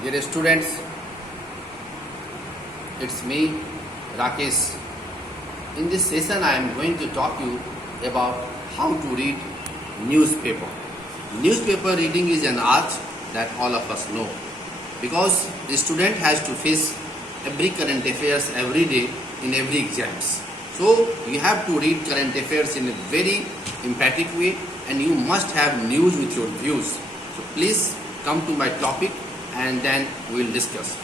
Dear students, it's me, Rakesh. In this session, I am going to talk you about how to read newspaper. Newspaper reading is an art that all of us know because the student has to face every current affairs every day in every exams. So you have to read current affairs in a very emphatic way, and you must have news with your views. So please come to my topic and then we will discuss.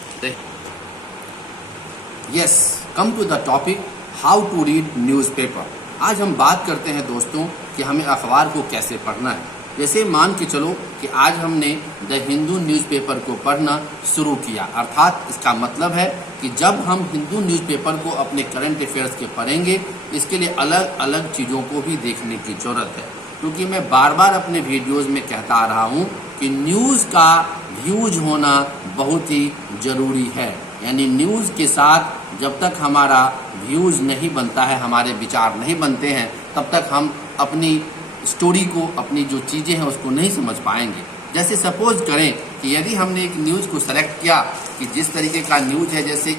Yes, come to the topic how to read newspaper. आज हम बात करते हैं दोस्तों कि हमें अखबार को कैसे पढ़ना है। जैसे मान के चलो कि आज हमने द हिंदू न्यूज़पेपर को पढ़ना शुरू किया, अर्थात इसका मतलब है कि जब हम हिंदू न्यूज़पेपर को अपने करंट अफेयर्स के पढ़ेंगे, इसके लिए अलग अलग चीज़ों को भी देखने की ज़रूरत है। क्योंकि मैं बार बार अपने वीडियोज़ में कहता आ रहा हूँ कि न्यूज़ का व्यूज होना बहुत ही ज़रूरी है। यानी न्यूज़ के साथ जब तक हमारा व्यूज नहीं बनता है, हमारे विचार नहीं बनते हैं, तब तक हम अपनी स्टोरी को, अपनी जो चीज़ें हैं उसको नहीं समझ पाएंगे। जैसे सपोज करें कि यदि हमने एक न्यूज़ को सेलेक्ट किया कि जिस तरीके का न्यूज़ है, जैसे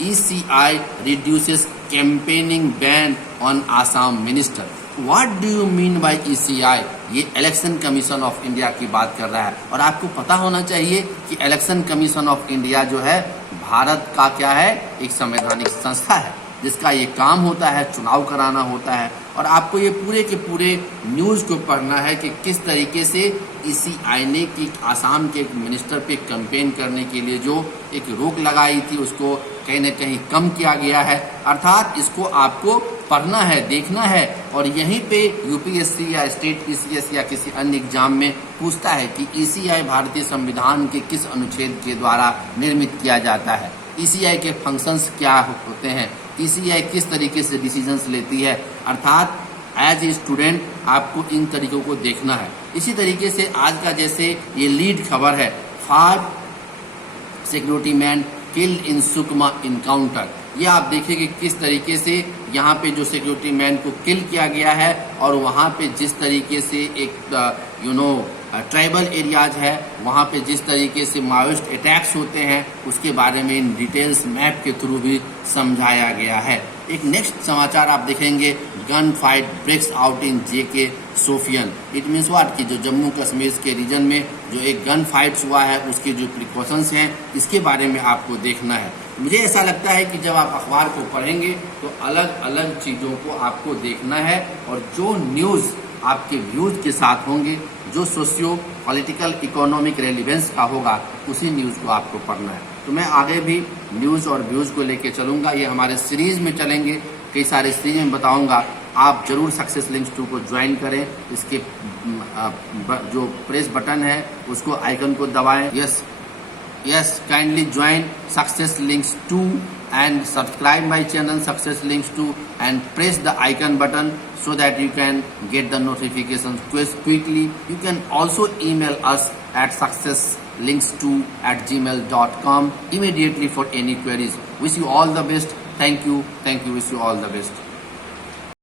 ECI reduces campaigning ban on Assam minister. What do you mean by ECI? ये इलेक्शन कमीशन ऑफ इंडिया की बात कर रहा है। और आपको पता होना चाहिए कि इलेक्शन कमीशन ऑफ इंडिया जो है भारत का क्या है, एक संवैधानिक संस्था है जिसका ये काम होता है, चुनाव कराना होता है। और आपको ये पूरे के पूरे न्यूज़ को पढ़ना है कि किस तरीके से ECI ने कि आसाम के एक मिनिस्टर पे कैंपेन करने के लिए जो एक रोक लगाई थी उसको कहीं ना कहीं कम किया गया है। अर्थात इसको आपको पढ़ना है, देखना है। और यहीं पे UPSC या स्टेट PCS या किसी अन्य एग्जाम में पूछता है कि ECI भारतीय संविधान के किस अनुच्छेद के द्वारा निर्मित किया जाता है, ECI के फंक्शंस क्या होते हैं, ECI किस तरीके से डिसीजंस लेती है। अर्थात एज ए स्टूडेंट आपको इन तरीकों को देखना है। इसी तरीके से आज का जैसे ये लीड खबर है, 5 security man killed in Sukma encounter. ये आप देखिए कि किस तरीके से यहाँ पे जो सिक्योरिटी मैन को किल किया गया है और वहाँ पे जिस तरीके से एक ट्राइबल एरियाज है, वहाँ पे जिस तरीके से माओइस्ट अटैक्स होते हैं उसके बारे में इन डिटेल्स मैप के थ्रू भी समझाया गया है। एक नेक्स्ट समाचार आप देखेंगे, gun fight breaks out in JK Shopian. It means what कि जो जम्मू कश्मीर के रीजन में जो एक गन फाइट्स हुआ है उसके जो प्रिकॉशंस हैं इसके बारे में आपको देखना है। मुझे ऐसा लगता है कि जब आप अखबार को पढ़ेंगे तो अलग अलग चीज़ों को आपको देखना है और जो न्यूज़ आपके व्यूज के साथ होंगे, जो सोशियो पॉलिटिकल इकोनॉमिक रेलिवेंस का होगा, उसी न्यूज़ को आपको पढ़ना है। तो मैं आगे भी न्यूज़ और व्यूज़ को लेके चलूँगा। ये हमारे सीरीज़ में चलेंगे, कई सारे सीरीज में बताऊँगा। आप जरूर सक्सेस लिंक्स 2 को ज्वाइन करें। इसके जो प्रेस बटन है उसको आइकन को दबाएं। Yes, kindly join Success Links 2 and subscribe my channel Success Links 2 and press the icon button so that you can get the notifications quickly. You can also email us at successlinks2@gmail.com immediately for any queries. Wish you all the best. Thank you. Wish you all the best.